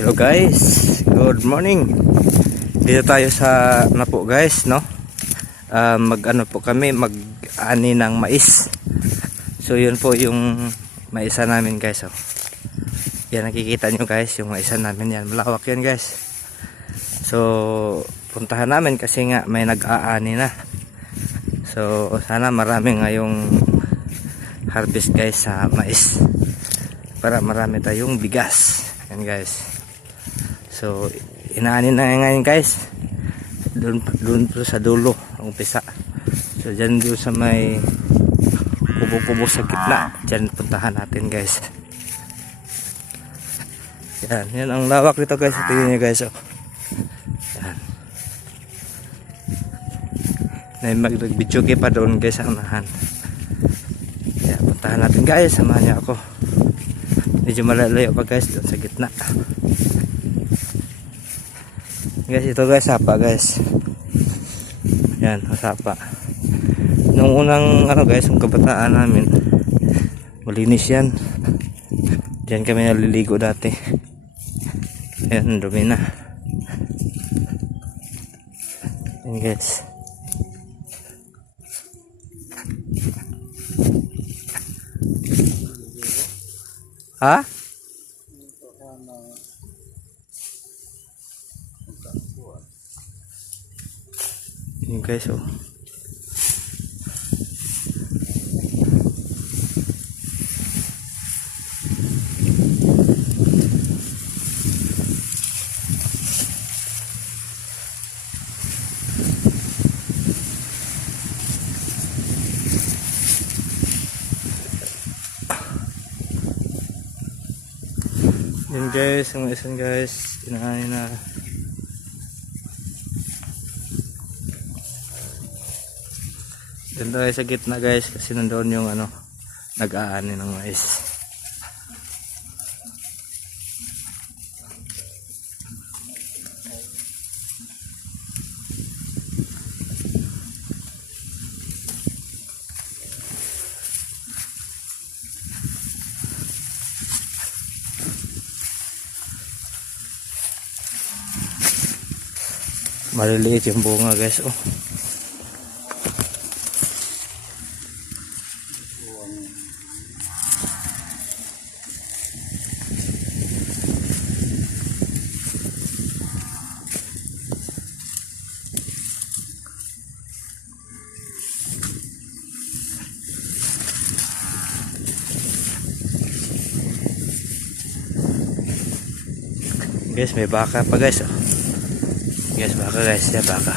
Hello guys, good morning. Dito tayo sa po guys, no? Mag-ano po kami, mag-ani ng mais. So yun po yung maisa namin guys, oh. Yan nakikita nyo guys, yung maisa namin yan. Malawak yan guys. So puntahan namin kasi nga may nag-aani na. So sana marami ngayong harvest guys sa mais. Para marami tayong bigas. Yan guys. So inaanin na ngayon guys. Doon po sa dulo ang umpisa. So dyan doon sa may kubo-kubo sa gitna. Dyan puntahan natin guys. Yan ang lawak dito guys. Tingnan nyo guys, oh. Yan. Mag-video pa doon guys sa unahan. Yan, puntahan natin guys. Samahan niyo ako. Medyo malalayo pa guys doon sa gitna. Guys, ito guys, sapa guys. Yan, sapa. Nung unang ano guys, yung kabataan namin, malinis yan. Diyan kami naliligo dati. Yan, dumi na. Yan guys. Ha? Yan guys, oh. Yan guys, ang isang guys, inaani na. Ganda tayo sa gitna guys kasi nandoon yung ano, nag-aani ng mais. Maliliit yung bunga guys, oh. Guys, may baka pa guys, oh. Guys, baka guys, ya baka.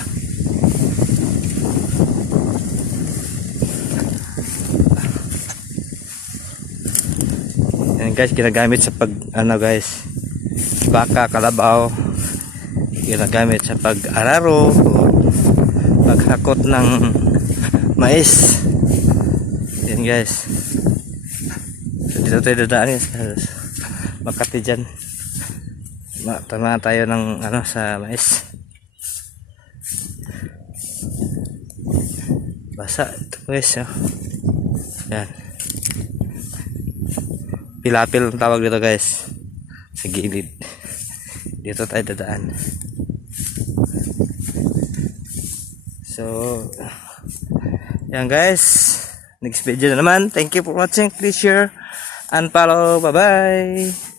Yan guys, ginagamit sa pag ano guys, baka, kalabaw, ginagamit sa pag-araro, paghakot ng mais. Yan guys. So, dito tayo dadaan guys, Makati dyan. Tama tayo ng ano sa mais. Basa ito guys, oh. Yan. Pilapil ang tawag dito guys, sa gilid. Dito tayo dadaan. So yan guys, next video na naman. Thank you for watching. Please share and follow. Bye bye.